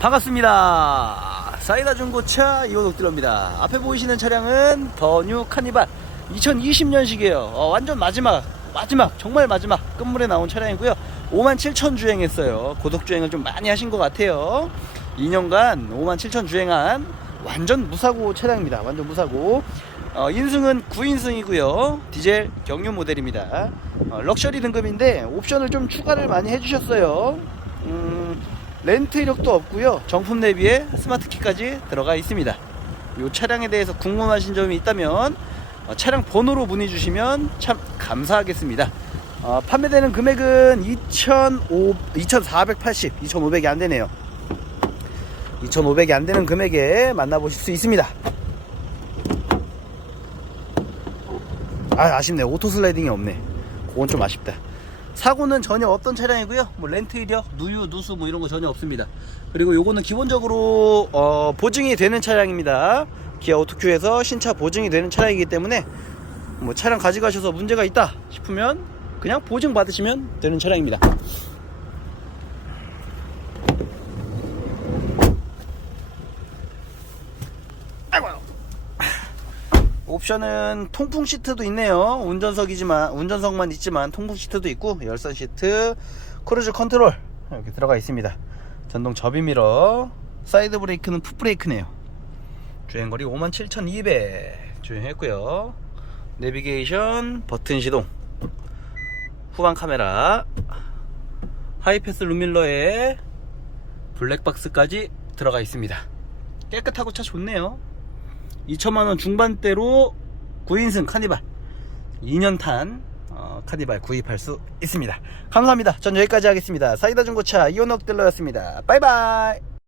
반갑습니다. 사이다 중고차 이호독딜러입니다. 앞에 보이시는 차량은 더뉴 카니발 2020년식이에요. 어, 완전 마지막, 마지막, 정말 마지막 끝물에 나온 차량이고요. 5만 7천 주행했어요. 고속 주행을 좀 많이 하신 것 같아요. 2년간 5만 7천 주행한 완전 무사고 차량입니다. 완전 무사고. 어, 인승은 9인승이고요. 디젤 경유 모델입니다. 어, 럭셔리 등급인데 옵션을 좀 추가를 많이 해주셨어요. 음, 렌트 이력도 없고요. 정품 내비에 스마트키까지 들어가 있습니다. 이 차량에 대해서 궁금하신 점이 있다면 어, 차량 번호로 문의 주시면 참 감사하겠습니다. 어, 판매되는 금액은 2,500, 2,480, 2,500이 안 되네요. 2,500이 안 되는 금액에 만나보실 수 있습니다. 아, 아쉽네. 오토 슬라이딩이 없네. 그건 좀 아쉽다. 사고는 전혀 없던 차량이고요. 뭐 렌트 이력, 누유, 누수 뭐 이런 거 전혀 없습니다. 그리고 요거는 기본적으로 어, 보증이 되는 차량입니다. 기아 오토큐에서 신차 보증이 되는 차량이기 때문에 뭐 차량 가져가셔서 문제가 있다 싶으면 그냥 보증 받으시면 되는 차량입니다. 아이고. 옵션은 통풍 시트도 있네요. 운전석이지만 운전석만 있지만 통풍 시트도 있고 열선 시트, 크루즈 컨트롤 이렇게 들어가 있습니다. 전동 접이 미러, 사이드 브레이크는 풋 브레이크네요. 주행거리 57,200 주행했고요. 내비게이션, 버튼 시동, 후방 카메라, 하이패스 루밀러에 블랙박스까지 들어가 있습니다. 깨끗하고 차 좋네요. 2천만원 중반대로 9인승 카니발 2년 탄 어, 카니발 구입할 수 있습니다. 감사합니다. 전 여기까지 하겠습니다. 사이다 중고차 이온옥 딜러였습니다. 바이바이.